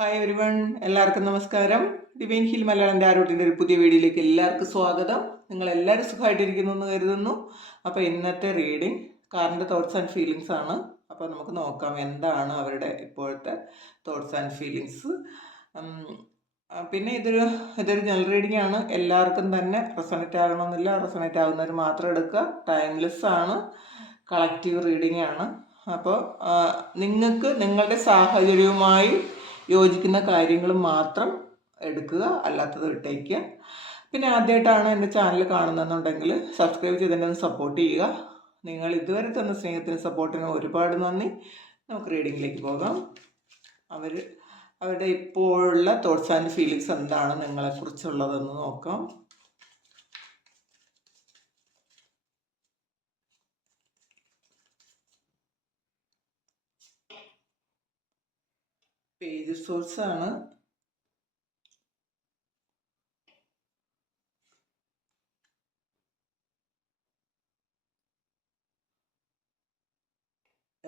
Hi everyone, എല്ലാവർക്കും നമസ്കാരം. Divine heal Malayalam ടാരോട്ടിൻ്റെ ഒരു പുതിയ വീഡിയോയിലേക്ക് എല്ലാവർക്കും സ്വാഗതം. നിങ്ങളെല്ലാവരും സുഖമായിട്ടിരിക്കുന്നു എന്ന് കരുതുന്നു. അപ്പോൾ ഇന്നത്തെ റീഡിങ് കാറിൻ്റെ തോട്ട്സ് ആൻഡ് ഫീലിങ്സ് ആണ്. അപ്പോൾ നമുക്ക് നോക്കാം എന്താണ് അവരുടെ ഇപ്പോഴത്തെ തോട്ട്സ് ആൻഡ് ഫീലിങ്സ്. പിന്നെ ഇതൊരു ജനറൽ റീഡിംഗ് ആണ്. എല്ലാവർക്കും തന്നെ റെസണേറ്റ് ആകണമെന്നില്ല. റെസണേറ്റ് ആകുന്നവർ മാത്രം എടുക്കുക. ടൈംലെസ് ആണ്. കളക്റ്റീവ് റീഡിംഗ് ആണ്. അപ്പോൾ നിങ്ങൾക്ക് നിങ്ങളുടെ സാഹചര്യവുമായി യോജിക്കുന്ന കാര്യങ്ങൾ മാത്രം എടുക്കുക, അല്ലാത്തത് വിട്ടേക്കുക. പിന്നെ ആദ്യമായിട്ടാണ് എൻ്റെ ചാനൽ കാണുന്നതെന്നുണ്ടെങ്കിൽ സബ്സ്ക്രൈബ് ചെയ്തതിനെ ഒന്ന് സപ്പോർട്ട് ചെയ്യുക. നിങ്ങൾ ഇതുവരെ തന്ന സ്നേഹത്തിനും സപ്പോർട്ടിനും ഒരുപാട് നന്ദി. നമുക്ക് റീഡിങ്ങിലേക്ക് പോകാം. അവരുടെ ഇപ്പോഴുള്ള തോട്ട്സ് ആൻഡ് ഫീലിങ്സ് എന്താണ് നിങ്ങളെക്കുറിച്ചുള്ളതെന്ന് നോക്കാം. പേജ് സോഴ്സ് ആണ്.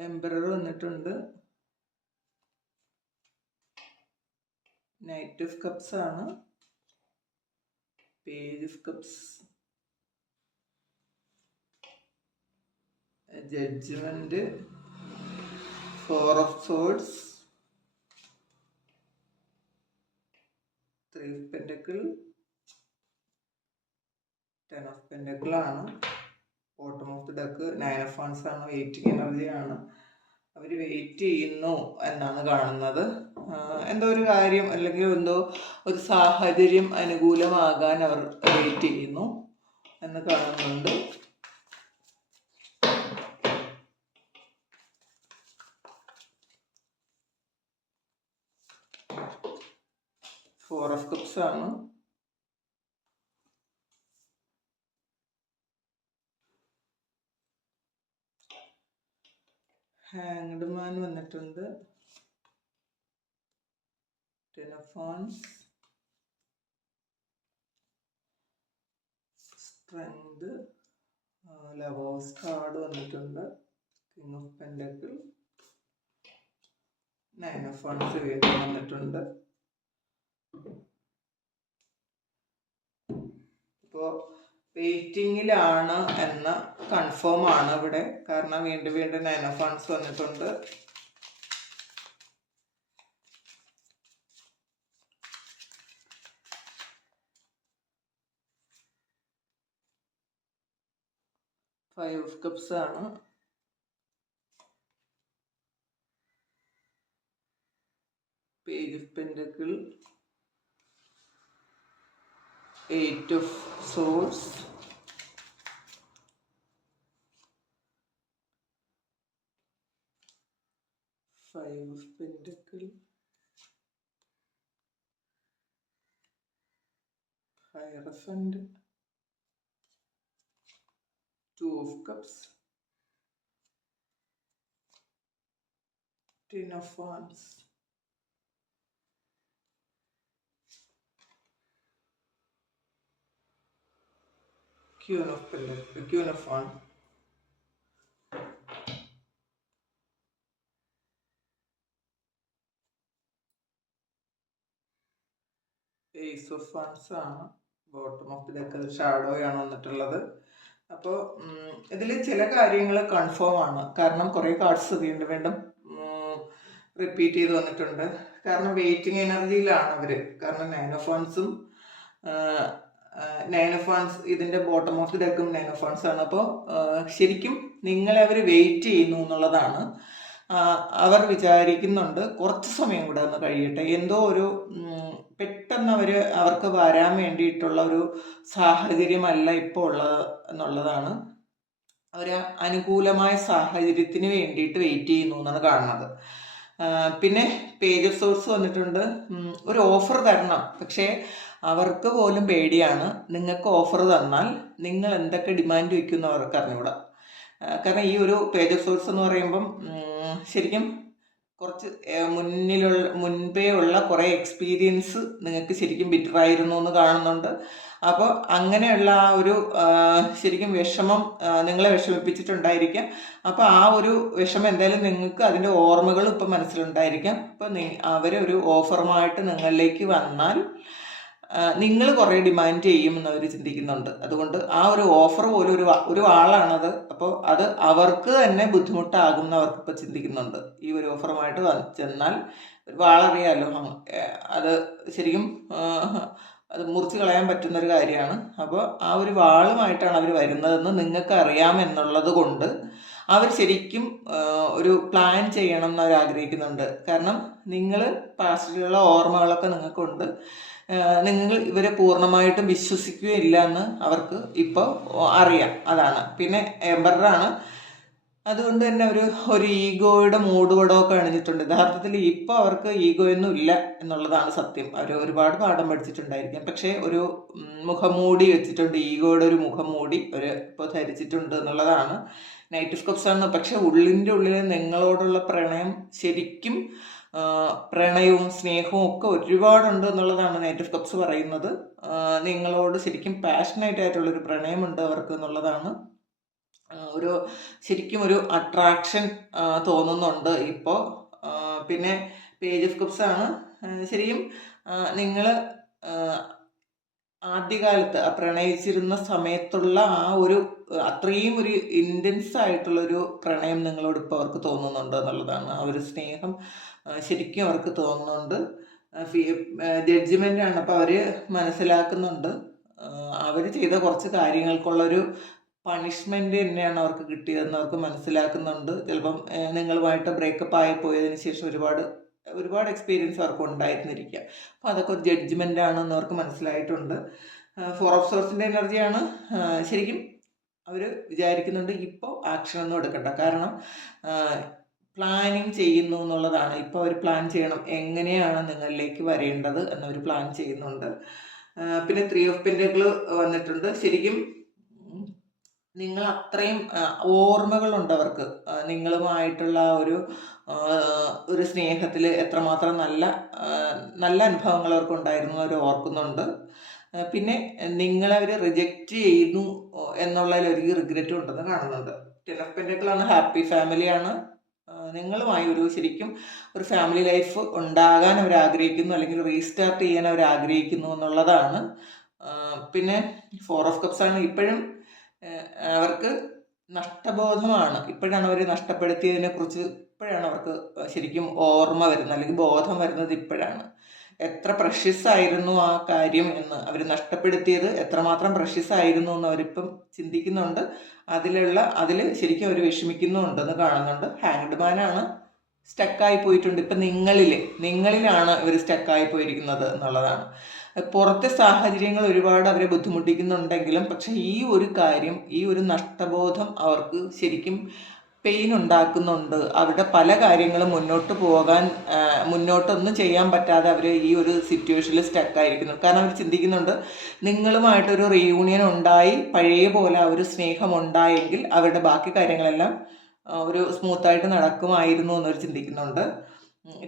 എംബറർ വന്നിട്ടുണ്ട്. നൈറ്റ് ഓഫ് കപ്സ് ആണ്. Page of cups, judgement, four of swords, three of pentacle, ten of pentacle ആണ്. Bottom of the deck, nine of wands ആണ്. വെയിറ്റിംഗ് എനർജി ആണ്. അവർ വെയിറ്റ് ചെയ്യുന്നു എന്നാണ് കാണുന്നത്. എന്തോ ഒരു കാര്യം അല്ലെങ്കിൽ എന്തോ ഒരു സാഹചര്യം അനുകൂലമാകാൻ അവർ വെയിറ്റ് ചെയ്യുന്നു എന്ന് കാണുന്നുണ്ട്. ഫോർ ഓഫ് കപ്സ് ആണ്. ഹാങ്ഡ് മാൻ വന്നിട്ടുണ്ട്. Ten of wands, strength, lovers card വന്നിട്ടുണ്ട്. King of pentacle, nine of wands വീണ്ടും വന്നിട്ടുണ്ട്. ഇപ്പോൾ വെയിറ്റിങ്ങിലാണ് എന്ന കൺഫേം ആണ് ഇവിടെ. കാരണം വീണ്ടും വീണ്ടും നയൻ ഓഫ് വാൻസ് വന്നിട്ടുണ്ട്. ഫൈവ് ഓഫ് കപ്സ് ആണ്. Page of pentacle, eight of swords, five of pentacle, hierophant, two of cups, ten of wands, Queen of Pentacles, Queen of Wands, Ace of Wands ആണ്. Bottom of the deck shadow ആണ് വന്നിട്ടുള്ളത്. അപ്പോൾ ഇതിൽ ചില കാര്യങ്ങൾ confirm ആണ്. കാരണം കുറേ കാർഡ്സ് വീണ്ടും വീണ്ടും റിപ്പീറ്റ് ചെയ്ത് വന്നിട്ടുണ്ട്. കാരണം വെയിറ്റിംഗ് എനർജിയിലാണ് അവർ. കാരണം നയൻ ഓഫ് വാൻസും നയൻ ഓഫ് വാൻസ് ഇതിൻ്റെ ബോട്ടം ഓഫ് ദി ഡെക്കും നയൻ ഓഫ് വാൻസ് ആണ്. അപ്പോൾ ശരിക്കും നിങ്ങളെ അവർ വെയിറ്റ് ചെയ്യുന്നു എന്നുള്ളതാണ്. അവർ വിചാരിക്കുന്നുണ്ട് കുറച്ച് സമയം കൂടെ ഒന്ന് കഴിയട്ടെ, എന്തോ ഒരു പെട്ടെന്ന് അവർക്ക് വരാൻ വേണ്ടിയിട്ടുള്ള ഒരു സാഹചര്യമല്ല ഇപ്പോൾ ഉള്ളത് എന്നുള്ളതാണ്. അവർ അനുകൂലമായ സാഹചര്യത്തിന് വേണ്ടിയിട്ട് വെയിറ്റ് ചെയ്യുന്നു എന്നാണ് കാണുന്നത്. പിന്നെ പേജ് ഓഫ് സോഴ്സ് വന്നിട്ടുണ്ട്. ഒരു ഓഫർ തരണം, പക്ഷേ അവർക്ക് പോലും പേടിയാണ്. നിങ്ങൾക്ക് ഓഫർ തന്നാൽ നിങ്ങൾ എന്തൊക്കെ ഡിമാൻഡ് വയ്ക്കുന്നു അവർക്ക് അറിഞ്ഞൂടാ. കാരണം ഈ ഒരു പേജ് ഓഫ് സോഴ്സ് എന്ന് പറയുമ്പം ശരിക്കും കുറച്ച് മുൻപേ ഉള്ള കുറേ എക്സ്പീരിയൻസ് നിങ്ങൾക്ക് ശരിക്കും ബിറ്ററായിരുന്നു എന്ന് കാണുന്നുണ്ട്. അപ്പോൾ അങ്ങനെയുള്ള ആ ഒരു ശരിക്കും വിഷമം നിങ്ങളെ വിഷമിപ്പിച്ചിട്ടുണ്ടായിരിക്കാം. അപ്പോൾ ആ ഒരു വിഷമം എന്തായാലും നിങ്ങൾക്ക് അതിൻ്റെ ഓർമ്മകൾ ഇപ്പം മനസ്സിലുണ്ടായിരിക്കാം. അപ്പോൾ അവരൊരു ഓഫറുമായിട്ട് നിങ്ങളിലേക്ക് വന്നാൽ നിങ്ങൾ കുറേ ഡിമാൻഡ് ചെയ്യുമെന്ന് അവർ ചിന്തിക്കുന്നുണ്ട്. അതുകൊണ്ട് ആ ഒരു ഓഫർ പോലും ഒരു ആളാണത്. അപ്പോൾ അത് അവർക്ക് തന്നെ ബുദ്ധിമുട്ടാകും എന്ന് അവർക്കിപ്പോൾ ചിന്തിക്കുന്നുണ്ട്. ഈ ഒരു ഓഫറുമായിട്ട് ചെന്നാൽ ഒരു വാളറിയാമല്ലോ, അത് ശരിക്കും അത് മുറിച്ച് കളയാൻ പറ്റുന്നൊരു കാര്യമാണ്. അപ്പോൾ ആ ഒരു വാളുമായിട്ടാണ് അവർ വരുന്നതെന്ന് നിങ്ങൾക്ക് അറിയാമെന്നുള്ളത് കൊണ്ട് അവർ ശരിക്കും ഒരു പ്ലാൻ ചെയ്യണം എന്ന് അവർ ആഗ്രഹിക്കുന്നുണ്ട്. കാരണം നിങ്ങൾ പാസ്റ്റിലുള്ള ഓർമ്മകളൊക്കെ നിങ്ങൾക്കുണ്ട്. നിങ്ങൾ ഇവരെ പൂർണ്ണമായിട്ടും വിശ്വസിക്കുകയില്ല എന്ന് അവർക്ക് ഇപ്പോൾ അറിയാം. അതാണ്. പിന്നെ എംബറാണ്. അതുകൊണ്ട് തന്നെ ഒരു ഈഗോയുടെ മൂടുപടമൊക്കെ അണിഞ്ഞിട്ടുണ്ട്. യഥാർത്ഥത്തിൽ ഇപ്പോൾ അവർക്ക് ഈഗോയൊന്നും ഇല്ല എന്നുള്ളതാണ് സത്യം. അവർ ഒരുപാട് പാഠം പഠിച്ചിട്ടുണ്ടായിരിക്കാം. പക്ഷേ ഒരു മുഖംമൂടി വെച്ചിട്ടുണ്ട്, ഈഗോയുടെ ഒരു മുഖംമൂടി അവർ ഇപ്പോൾ ധരിച്ചിട്ടുണ്ട് എന്നുള്ളതാണ് നൈറ്റ് ഓഫ് കപ്സ് ആണ്. പക്ഷെ ഉള്ളിൻ്റെ ഉള്ളിൽ നിങ്ങളോടുള്ള പ്രണയം ശരിക്കും പ്രണയവും സ്നേഹവും ഒക്കെ ഒരുപാടുണ്ട് എന്നുള്ളതാണ് നൈറ്റ് ഓഫ് കപ്സ് പറയുന്നത്. നിങ്ങളോട് ശരിക്കും പാഷനേറ്റ് ആയിട്ടുള്ളൊരു പ്രണയമുണ്ട് അവർക്ക് എന്നുള്ളതാണ്. ശരിക്കും ഒരു അട്രാക്ഷൻ തോന്നുന്നുണ്ട് ഇപ്പോൾ. പിന്നെ പേജ് ഓഫ് കപ്സ് ആണ്. ശരിക്കും നിങ്ങൾ ആദ്യകാലത്ത് പ്രണയിച്ചിരുന്ന സമയത്തുള്ള ആ ഒരു അത്രയും ഒരു ഇൻറ്റൻസ് ആയിട്ടുള്ളൊരു പ്രണയം നിങ്ങളോട് ഇപ്പോൾ അവർക്ക് തോന്നുന്നുണ്ട് എന്നുള്ളതാണ്. ആ ഒരു സ്നേഹം ശരിക്കും അവർക്ക് തോന്നുന്നുണ്ട്. ജഡ്ജ്മെൻ്റാണ്. അപ്പോൾ അവർ മനസ്സിലാക്കുന്നുണ്ട് അവർ ചെയ്ത കുറച്ച് കാര്യങ്ങൾക്കുള്ളൊരു പണിഷ്മെൻ്റ് തന്നെയാണ് അവർക്ക് കിട്ടിയതെന്ന് അവർക്ക് മനസ്സിലാക്കുന്നുണ്ട്. ചിലപ്പം നിങ്ങളുമായിട്ട് ബ്രേക്കപ്പ് ആയി പോയതിന് ശേഷം ഒരുപാട് എക്സ്പീരിയൻസ് അവർക്ക് ഉണ്ടായിരുന്നിരിക്കാം. അപ്പോൾ അതൊക്കെ ഒരു ജഡ്ജ്മെൻ്റ് ആണെന്ന് അവർക്ക് മനസ്സിലായിട്ടുണ്ട്. 4 ഓഫ് സോഴ്സിൻ്റെ എനർജിയാണ്. ശരിക്കും അവർ വിചാരിക്കുന്നുണ്ട് ഇപ്പോൾ ആക്ഷനൊന്നും എടുക്കണ്ട. കാരണം പ്ലാനിങ് ചെയ്യുന്നു എന്നുള്ളതാണ്. ഇപ്പോൾ അവർ പ്ലാൻ ചെയ്യണം എങ്ങനെയാണ് നിങ്ങളിലേക്ക് വരേണ്ടത് എന്നവർ പ്ലാൻ ചെയ്യുന്നുണ്ട്. പിന്നെ 3 ഓഫ് പെൻറ്റക്കിൾ വന്നിട്ടുണ്ട്. ശരിക്കും നിങ്ങൾ അത്രയും ഓർമ്മകളുണ്ട് അവർക്ക്. നിങ്ങളുമായിട്ടുള്ള ഒരു സ്നേഹത്തിൽ എത്രമാത്രം നല്ല അനുഭവങ്ങൾ അവർക്ക് ഉണ്ടായിരുന്നു അവർ ഓർക്കുന്നുണ്ട്. പിന്നെ നിങ്ങളവർ റിജക്റ്റ് ചെയ്യുന്നു എന്നുള്ളതിൽ ഒരു റിഗ്രറ്റും ഉണ്ടെന്ന് കാണുന്നുണ്ട്. 10 ഓഫ് പെൻറ്റക്കിളാണ്. ഹാപ്പി ഫാമിലിയാണ്. നിങ്ങളുമായി ശരിക്കും ഒരു ഫാമിലി ലൈഫ് ഉണ്ടാകാൻ അവർ ആഗ്രഹിക്കുന്നു, അല്ലെങ്കിൽ റീസ്റ്റാർട്ട് ചെയ്യാൻ അവർ ആഗ്രഹിക്കുന്നു എന്നുള്ളതാണ്. പിന്നെ 4 ഓഫ് കപ്സ് ആണ്. ഇപ്പോഴും അവർക്ക് നഷ്ടബോധമാണ്. ഇപ്പോഴാണ് അവർ നഷ്ടപ്പെടുത്തിയതിനെ കുറിച്ച് ഇപ്പോഴാണ് അവർക്ക് ശരിക്കും ഓർമ്മ വരുന്നത്, അല്ലെങ്കിൽ ബോധം വരുന്നത് ഇപ്പോഴാണ്. എത്ര പ്രഷ്യസ് ആയിരുന്നു ആ കാര്യം എന്ന്, അവർ നഷ്ടപ്പെടുത്തിയത് എത്രമാത്രം പ്രഷ്യസ് ആയിരുന്നു എന്ന് അവരിപ്പം ചിന്തിക്കുന്നുണ്ട്. അതിൽ ശരിക്കും അവർ വിഷമിക്കുന്നുണ്ടെന്ന് കാണുന്നുണ്ട്. ഹാങ്ഡ് മാനാണ്. സ്റ്റക്കായി പോയിട്ടുണ്ട്. ഇപ്പം നിങ്ങളിലാണ് ഇവർ സ്റ്റക്കായി പോയിരിക്കുന്നത് എന്നുള്ളതാണ്. പുറത്തെ സാഹചര്യങ്ങൾ ഒരുപാട് അവരെ ബുദ്ധിമുട്ടിക്കുന്നുണ്ടെങ്കിലും പക്ഷെ ഈ ഒരു കാര്യം, ഈ ഒരു നഷ്ടബോധം അവർക്ക് ശരിക്കും പെയിൻ ഉണ്ടാക്കുന്നുണ്ട്. അവരുടെ പല കാര്യങ്ങളും മുന്നോട്ടൊന്നും ചെയ്യാൻ പറ്റാതെ അവർ ഈ ഒരു സിറ്റുവേഷനിൽ സ്റ്റക്കായിരിക്കുന്നു. കാരണം അവർ ചിന്തിക്കുന്നുണ്ട് നിങ്ങളുമായിട്ടൊരു റീയൂണിയൻ ഉണ്ടായി പഴയ പോലെ ആ ഒരു സ്നേഹം ഉണ്ടായെങ്കിൽ അവരുടെ ബാക്കി കാര്യങ്ങളെല്ലാം ഒരു സ്മൂത്തായിട്ട് നടക്കുമായിരുന്നു എന്നവർ ചിന്തിക്കുന്നുണ്ട്.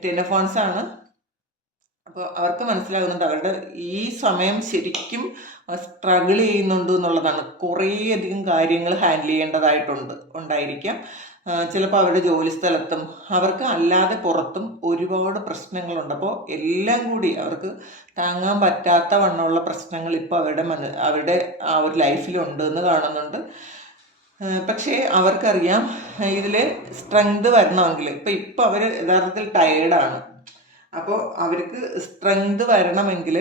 10 ഓഫ് വാൻഡ്സ് ആണ്. അപ്പോൾ അവർക്ക് മനസ്സിലാകുന്നുണ്ട് അവരുടെ ഈ സമയം ശരിക്കും സ്ട്രഗിൾ ചെയ്യുന്നുണ്ട് എന്നുള്ളതാണ്. കുറേയധികം കാര്യങ്ങൾ ഹാൻഡിൽ ഉണ്ടായിരിക്കാം. ചിലപ്പോൾ അവരുടെ ജോലി സ്ഥലത്തും അവർക്ക് അല്ലാതെ പുറത്തും ഒരുപാട് പ്രശ്നങ്ങളുണ്ട്. അപ്പോൾ എല്ലാം കൂടി അവർക്ക് താങ്ങാൻ പറ്റാത്ത വണ്ണമുള്ള പ്രശ്നങ്ങൾ ഇപ്പോൾ അവരുടെ ആ ഒരു ലൈഫിലുണ്ട് എന്ന് കാണുന്നുണ്ട്. പക്ഷേ അവർക്കറിയാം ഇതിൽ സ്ട്രെങ്ത് വരണമെങ്കിൽ ഇപ്പോൾ അവർ യഥാർത്ഥത്തിൽ ടയേർഡാണ്. അപ്പോൾ അവർക്ക് സ്ട്രെങ്ത് വരണമെങ്കിൽ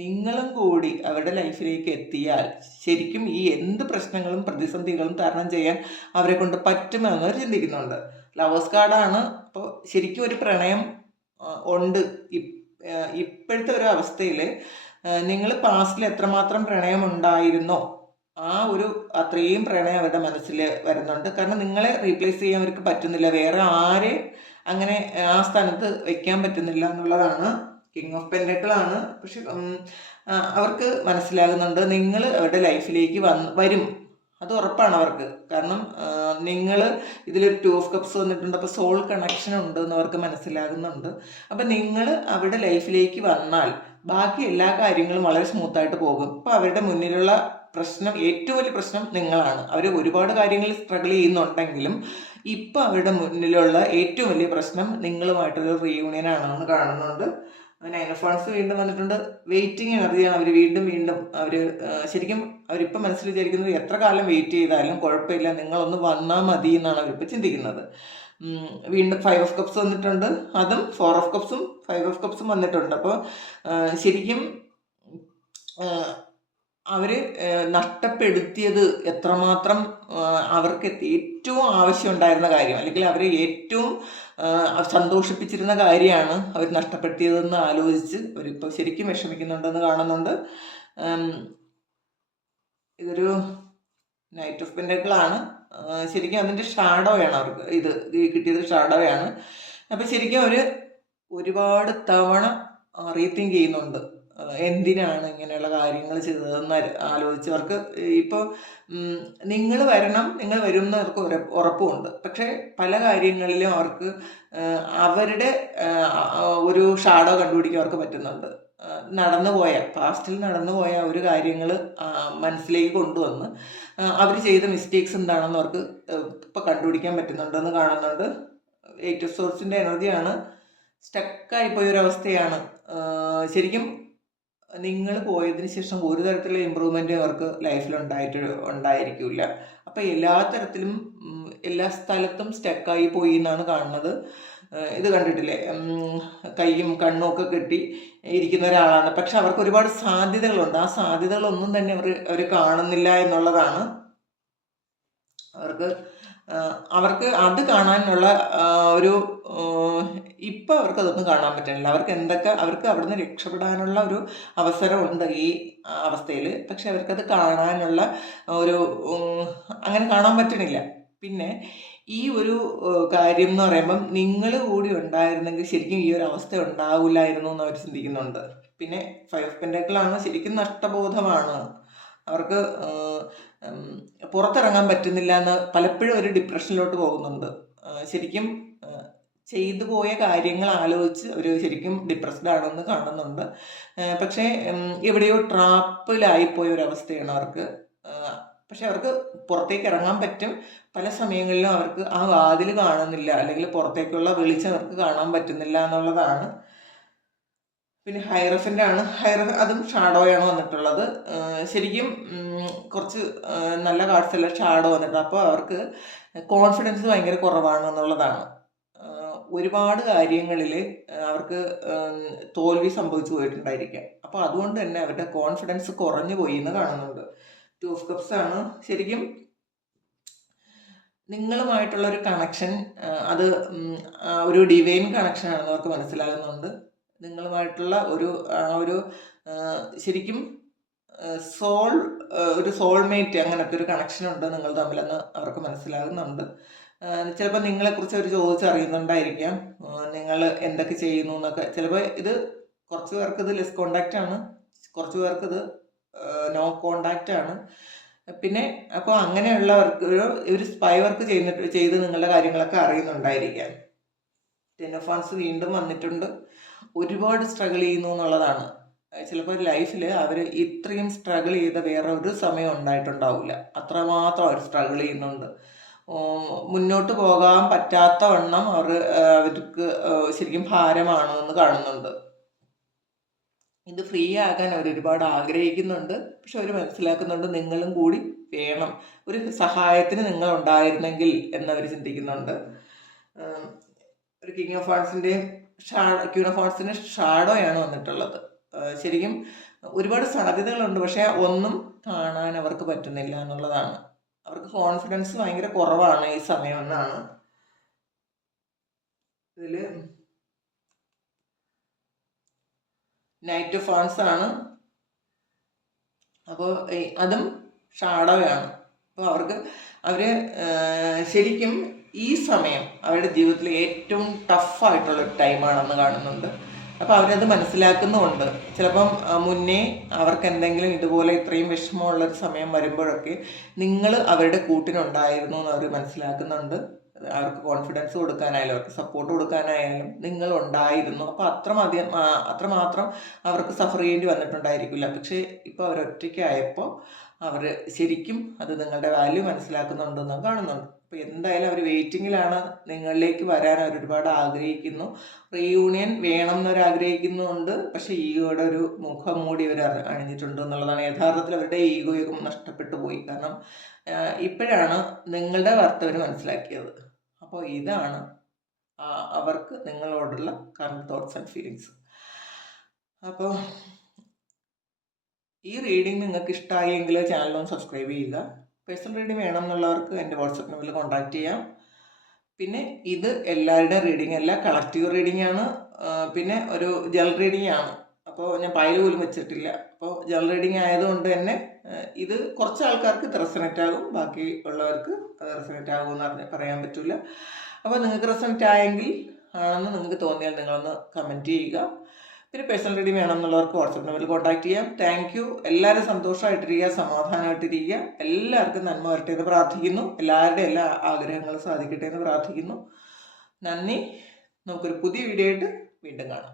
നിങ്ങളും കൂടി അവരുടെ ലൈഫിലേക്ക് എത്തിയാൽ ശരിക്കും ഈ എന്ത് പ്രശ്നങ്ങളും പ്രതിസന്ധികളും തരണം ചെയ്യാൻ അവരെ കൊണ്ട് പറ്റുമെന്ന് അവർ ചിന്തിക്കുന്നുണ്ട്. ലവേഴ്സ് കാർഡാണ്. അപ്പോൾ ശരിക്കും ഒരു പ്രണയം ഉണ്ട്. ഇപ്പോഴത്തെ ഒരു അവസ്ഥയിൽ നിങ്ങൾ പാസ്റ്റിൽ എത്രമാത്രം പ്രണയം ഉണ്ടായിരുന്നോ അത്രയും പ്രണയം അവരുടെ മനസ്സിൽ വരുന്നുണ്ട്. കാരണം നിങ്ങളെ റീപ്ലേസ് ചെയ്യാൻ അവർക്ക് പറ്റുന്നില്ല. വേറെ ആരെ അങ്ങനെ ആ സ്ഥാനത്ത് വെക്കാൻ പറ്റുന്നില്ല എന്നുള്ളതാണ്. കിങ് ഓഫ് പെൻറ്റക്കിളാണ്. പക്ഷെ അവർക്ക് മനസ്സിലാകുന്നുണ്ട് നിങ്ങൾ അവരുടെ ലൈഫിലേക്ക് വരും. അത് ഉറപ്പാണ് അവർക്ക്. കാരണം നിങ്ങൾ ഇതിലൊരു 2 ഓഫ് കപ്സ് വന്നിട്ടുണ്ട്, അപ്പോൾ സോൾ കണക്ഷൻ ഉണ്ട് എന്ന് അവർക്ക് മനസ്സിലാകുന്നുണ്ട്. അപ്പം നിങ്ങൾ അവരുടെ ലൈഫിലേക്ക് വന്നാൽ ബാക്കി എല്ലാ കാര്യങ്ങളും വളരെ സ്മൂത്തായിട്ട് പോകും. ഇപ്പോൾ അവരുടെ മുന്നിലുള്ള പ്രശ്നം, ഏറ്റവും വലിയ പ്രശ്നം നിങ്ങളാണ്. അവർ ഒരുപാട് കാര്യങ്ങൾ സ്ട്രഗിൾ ചെയ്യുന്നുണ്ടെങ്കിലും ഇപ്പം അവരുടെ മുന്നിലുള്ള ഏറ്റവും വലിയ പ്രശ്നം നിങ്ങളുമായിട്ടുള്ള റീയൂണിയൻ ആണെന്ന് കാണുന്നുണ്ട്. 9 ഓഫ് വാൺസ് വീണ്ടും വന്നിട്ടുണ്ട്. വെയിറ്റിംഗ് എനർജിയാണ് അവർ. വീണ്ടും അവർ ശരിക്കും അവരിപ്പം മനസ്സിൽ വിചാരിക്കുന്നത് എത്ര കാലം വെയിറ്റ് ചെയ്താലും കുഴപ്പമില്ല, നിങ്ങളൊന്ന് വന്നാൽ മതി എന്നാണ് അവരിപ്പോൾ ചിന്തിക്കുന്നത്. വീണ്ടും 5 ഓഫ് കപ്സ് വന്നിട്ടുണ്ട്. അതും 4 ഓഫ് കപ്സും 5 ഓഫ് കപ്സും വന്നിട്ടുണ്ട്. അപ്പോൾ ശരിക്കും അവർ നഷ്ടപ്പെടുത്തിയത് എത്രമാത്രം അവർക്ക് ഏറ്റവും ആവശ്യമുണ്ടായിരുന്ന കാര്യം, അല്ലെങ്കിൽ അവരെ ഏറ്റവും സന്തോഷിപ്പിച്ചിരുന്ന കാര്യമാണ് അവർ നഷ്ടപ്പെടുത്തിയതെന്ന് ആലോചിച്ച് അവരിപ്പോൾ ശരിക്കും വിഷമിക്കുന്നുണ്ടെന്ന് കാണുന്നുണ്ട്. ഇതൊരു നൈറ്റ് ഓഫ് പെൻഡക്കിളാണ്. ശരിക്കും അതിൻ്റെ ഷാഡോയാണ് അവർക്ക് ഇത് കിട്ടിയത്, ഷാഡോയാണ്. അപ്പം ശരിക്കും അവർ ഒരുപാട് തവണ റീതിങ്ക് ചെയ്യുന്നുണ്ട്, എന്തിനാണ് ഇങ്ങനെയുള്ള കാര്യങ്ങൾ ചെയ്തതെന്ന് ആലോചിച്ചവർക്ക്. ഇപ്പോൾ നിങ്ങൾ വരണം, നിങ്ങൾ വരും എന്ന് അവർക്ക് ഉറപ്പുമുണ്ട്. പക്ഷേ പല കാര്യങ്ങളിലും അവർക്ക് അവരുടെ ഒരു ഷാഡോ കണ്ടുപിടിക്കാൻ അവർക്ക് പറ്റുന്നുണ്ട്. പാസ്റ്റിൽ നടന്നുപോയ ഒരു കാര്യങ്ങൾ മനസ്സിലേക്ക് കൊണ്ടുവന്ന് അവർ ചെയ്ത മിസ്റ്റേക്സ് എന്താണെന്ന് അവർക്ക് ഇപ്പോൾ കണ്ടുപിടിക്കാൻ പറ്റുന്നുണ്ടെന്ന് കാണുന്നുണ്ട്. 8 ഓഫ് സോർട്സിൻ്റെ എനർജിയാണ്. സ്റ്റക്കായിപ്പോയൊരവസ്ഥയാണ്. ശരിക്കും നിങ്ങൾ പോയതിന് ശേഷം ഒരു തരത്തിലുള്ള ഇമ്പ്രൂവ്മെൻറ്റ് അവർക്ക് ലൈഫിൽ ഉണ്ടായിരിക്കില്ല. അപ്പോൾ എല്ലാ തരത്തിലും എല്ലാ സ്ഥലത്തും സ്റ്റക്കായി പോയി എന്നാണ് കാണുന്നത്. ഇത് കണ്ടിട്ടില്ലേ, കൈയും കണ്ണും ഒക്കെ കെട്ടി ഇരിക്കുന്ന ഒരാളാണ്. പക്ഷെ അവർക്ക് ഒരുപാട് സാധ്യതകളുണ്ട്. ആ സാധ്യതകളൊന്നും തന്നെ അവർ കാണുന്നില്ല എന്നുള്ളതാണ്. അവർക്ക് അത് കാണാനുള്ള ഒരു ഇപ്പം അവർക്ക് അതൊന്നും കാണാൻ പറ്റുന്നില്ല. അവർക്ക് അവിടുന്ന് രക്ഷപ്പെടാനുള്ള ഒരു അവസരമുണ്ട് ഈ അവസ്ഥയിൽ. പക്ഷെ അവർക്കത് കാണാനുള്ള ഒരു അങ്ങനെ കാണാൻ പറ്റണില്ല. പിന്നെ ഈ ഒരു കാര്യം എന്ന് പറയുമ്പം നിങ്ങൾ കൂടി ഉണ്ടായിരുന്നെങ്കിൽ ശരിക്കും ഈ ഒരു അവസ്ഥ ഉണ്ടാവില്ലായിരുന്നു എന്ന് അവർ ചിന്തിക്കുന്നുണ്ട്. പിന്നെ 5 ഓഫ് പെൻഡക്കിളാണ്. ശരിക്കും നഷ്ടബോധമാണ് അവർക്ക്. പുറത്തിറങ്ങാൻ പറ്റുന്നില്ല എന്ന് പലപ്പോഴും ഒരു ഡിപ്രഷനിലോട്ട് പോകുന്നുണ്ട്. ശരിക്കും ചെയ്തു പോയ കാര്യങ്ങൾ ആലോചിച്ച് അവർ ശരിക്കും ഡിപ്രസ്ഡ് ആണെന്ന് കാണുന്നുണ്ട്. പക്ഷേ എവിടെയോ ട്രാപ്പിലായിപ്പോയ ഒരവസ്ഥയാണ് അവർക്ക്. പക്ഷെ അവർക്ക് പുറത്തേക്ക് ഇറങ്ങാൻ പറ്റും. പല സമയങ്ങളിലും അവർക്ക് ആ വാതിൽ കാണുന്നില്ല, അല്ലെങ്കിൽ പുറത്തേക്കുള്ള വെളിച്ചം അവർക്ക് കാണാൻ പറ്റുന്നില്ല എന്നുള്ളതാണ്. പിന്നെ ഹൈറഫിൻ്റെ ആണ്. അതും ഷാഡോയാണ് വന്നിട്ടുള്ളത്. ശരിക്കും കുറച്ച് നല്ല കാർഡ്സ് എല്ലാം ഷാഡോ വന്നിട്ടുണ്ട്. അപ്പോൾ അവർക്ക് കോൺഫിഡൻസ് ഭയങ്കര കുറവാണ് എന്നുള്ളതാണ്. ഒരുപാട് കാര്യങ്ങളിൽ അവർക്ക് തോൽവി സംഭവിച്ചു പോയിട്ടുണ്ടായിരിക്കാം. അപ്പോൾ അതുകൊണ്ട് തന്നെ അവരുടെ കോൺഫിഡൻസ് കുറഞ്ഞു പോയി എന്ന് കാണുന്നുണ്ട്. 2 ഓഫ് കപ്സ് ആണ്. ശരിക്കും നിങ്ങളുമായിട്ടുള്ളൊരു കണക്ഷൻ അത് ഒരു ഡിവൈൻ കണക്ഷൻ ആണെന്ന് അവർക്ക് മനസ്സിലാകുന്നുണ്ട്. നിങ്ങളുമായിട്ടുള്ള ഒരു ശരിക്കും ഒരു സോൾമേറ്റ് അങ്ങനത്തെ ഒരു കണക്ഷൻ ഉണ്ട് നിങ്ങൾ തമ്മിലെന്ന് അവർക്ക് മനസ്സിലാകുന്നുണ്ട്. ചിലപ്പോൾ നിങ്ങളെക്കുറിച്ച് അവർ ചോദിച്ചറിയുന്നുണ്ടായിരിക്കാം, നിങ്ങൾ എന്തൊക്കെ ചെയ്യുന്നു എന്നൊക്കെ. ചിലപ്പോൾ ഇത് കുറച്ച് പേർക്ക് ഇത് ലെസ് കോണ്ടാക്റ്റ് ആണ്, കുറച്ച് പേർക്ക് ഇത് നോ കോണ്ടാക്റ്റ് ആണ്. പിന്നെ അപ്പോൾ അങ്ങനെയുള്ളവർക്ക് ഒരു സ്പൈ വർക്ക് ചെയ്ത് നിങ്ങളുടെ കാര്യങ്ങളൊക്കെ അറിയുന്നുണ്ടായിരിക്കാം. 10 ഓഫ് വാൺസ് വീണ്ടും വന്നിട്ടുണ്ട്. ഒരുപാട് സ്ട്രഗിൾ ചെയ്യുന്നു എന്നുള്ളതാണ്. ചിലപ്പോൾ ലൈഫിൽ അവർ ഇത്രയും സ്ട്രഗിൾ ചെയ്ത വേറെ ഒരു സമയം ഉണ്ടായിട്ടുണ്ടാവില്ല. അത്രമാത്രം അവർ സ്ട്രഗിൾ ചെയ്യുന്നുണ്ട്. മുന്നോട്ട് പോകാൻ പറ്റാത്ത വണ്ണം അവർക്ക് ശരിക്കും ഭാരമാണോ എന്ന് കാണുന്നുണ്ട്. ഇത് ഫ്രീ ആകാൻ അവർ ഒരുപാട് ആഗ്രഹിക്കുന്നുണ്ട്. പക്ഷെ അവർ മനസ്സിലാക്കുന്നുണ്ട് നിങ്ങളും കൂടി വേണം, ഒരു സഹായത്തിന് നിങ്ങൾ ഉണ്ടായിരുന്നെങ്കിൽ എന്നവർ ചിന്തിക്കുന്നുണ്ട്. ഒരു ക്വീൻ ഓഫ് വാൺസിൻ്റെ ഷാഡോയാണ് വന്നിട്ടുള്ളത്. ശരിക്കും ഒരുപാട് സാധ്യതകളുണ്ട്, പക്ഷെ ഒന്നും കാണാൻ അവർക്ക് പറ്റുന്നില്ല എന്നുള്ളതാണ്. അവർക്ക് കോൺഫിഡൻസ് ഭയങ്കര കുറവാണ് ഈ സമയം എന്നാണ്. ഇതിൽ നൈറ്റ് ഓഫ് വാൺസ് ആണ്. അപ്പോൾ അതും ഷാഡോയാണ്. അപ്പോൾ അവർ ശരിക്കും ഈ സമയം അവരുടെ ജീവിതത്തിൽ ഏറ്റവും ടഫായിട്ടുള്ളൊരു ടൈമാണെന്ന് കാണുന്നുണ്ട്. അപ്പോൾ അവരത് മനസ്സിലാക്കുന്നുമുണ്ട്. ചിലപ്പം മുന്നേ അവർക്ക് എന്തെങ്കിലും ഇതുപോലെ ഇത്രയും വിഷമമുള്ളൊരു സമയം വരുമ്പോഴൊക്കെ നിങ്ങൾ അവരുടെ കൂട്ടിനുണ്ടായിരുന്നു എന്ന് അവർ മനസ്സിലാക്കുന്നുണ്ട്. അവർക്ക് കോൺഫിഡൻസ് കൊടുക്കാനായാലും അവർക്ക് സപ്പോർട്ട് കൊടുക്കാനായാലും നിങ്ങളുണ്ടായിരുന്നു. അപ്പോൾ അത്രമാത്രം അവർക്ക് സഫർ ചെയ്യേണ്ടി വന്നിട്ടുണ്ടായിരിക്കില്ല. പക്ഷേ ഇപ്പോൾ അവരൊറ്റയ്ക്കായപ്പോൾ അവർ ശരിക്കും അത് നിങ്ങളുടെ വാല്യൂ മനസ്സിലാക്കുന്നുണ്ടെന്ന് കാണുന്നുണ്ട്. അപ്പോൾ എന്തായാലും അവർ വെയിറ്റിങ്ങിലാണ്. നിങ്ങളിലേക്ക് വരാൻ അവർ ഒരുപാട് ആഗ്രഹിക്കുന്നു. റീയൂണിയൻ വേണം എന്നവരാഗ്രഹിക്കുന്നുണ്ട്. പക്ഷേ ഈഗോയുടെ ഒരു മുഖം മൂടി അവർ അണിഞ്ഞിട്ടുണ്ട് എന്നുള്ളതാണ്. യഥാർത്ഥത്തിൽ അവരുടെ ഈഗോയും നഷ്ടപ്പെട്ടു പോയി. കാരണം ഇപ്പോഴാണ് നിങ്ങളുടെ വർത്ത് അവർ മനസ്സിലാക്കിയത്. അപ്പോൾ ഇതാണ് അവർക്ക് നിങ്ങളോടുള്ള കറണ്ട് തോട്ട്സ് ആൻഡ് ഫീലിങ്സ്. അപ്പോൾ ഈ റീഡിംഗ് നിങ്ങൾക്ക് ഇഷ്ടമായെങ്കിൽ ചാനലൊന്ന് സബ്സ്ക്രൈബ് ചെയ്യുക. പേഴ്സണൽ റീഡിംഗ് വേണം എന്നുള്ളവർക്ക് എൻ്റെ വാട്സപ്പ് നമ്പറിൽ കോൺടാക്റ്റ് ചെയ്യാം. പിന്നെ ഇത് എല്ലാവരുടെയും റീഡിംഗ് അല്ല, കളക്റ്റീവ് റീഡിംഗ് ആണ്. പിന്നെ ഒരു ജനറൽ റീഡിംഗ് ആണ്. അപ്പോൾ ഞാൻ പൈൽ പോലും വെച്ചിട്ടില്ല. അപ്പോൾ ജനറൽ റീഡിംഗ് ആയതുകൊണ്ട് തന്നെ ഇത് കുറച്ച് ആൾക്കാർക്ക് ഇത് റെസണേറ്റ് ആകും, ബാക്കി ഉള്ളവർക്ക് അത് റെസണേറ്റ് ആകുമെന്ന് പറയാൻ പറ്റില്ല. അപ്പോൾ നിങ്ങൾക്ക് റെസണേറ്റ് ആയെങ്കിൽ ആണെന്ന് നിങ്ങൾക്ക് തോന്നിയാൽ നിങ്ങളൊന്ന് കമൻറ്റ് ചെയ്യുക. പിന്നെ പേഴ്സണൽ റീഡിംഗ് വേണമെന്നുള്ളവർക്ക് വാട്സപ്പ് നമ്പറിൽ കോൺടാക്ട് ചെയ്യാം. Thank you. എല്ലാവരും സന്തോഷമായിട്ടിരിക്കുക, സമാധാനമായിട്ടിരിക്കുക. എല്ലാവർക്കും നന്മ വരട്ടെ എന്ന് പ്രാർത്ഥിക്കുന്നു. എല്ലാവരുടെയും എല്ലാ ആഗ്രഹങ്ങളും സാധിക്കട്ടെ എന്ന് പ്രാർത്ഥിക്കുന്നു. നന്ദി. നമുക്കൊരു പുതിയ വീഡിയോ ആയിട്ട് വീണ്ടും കാണാം.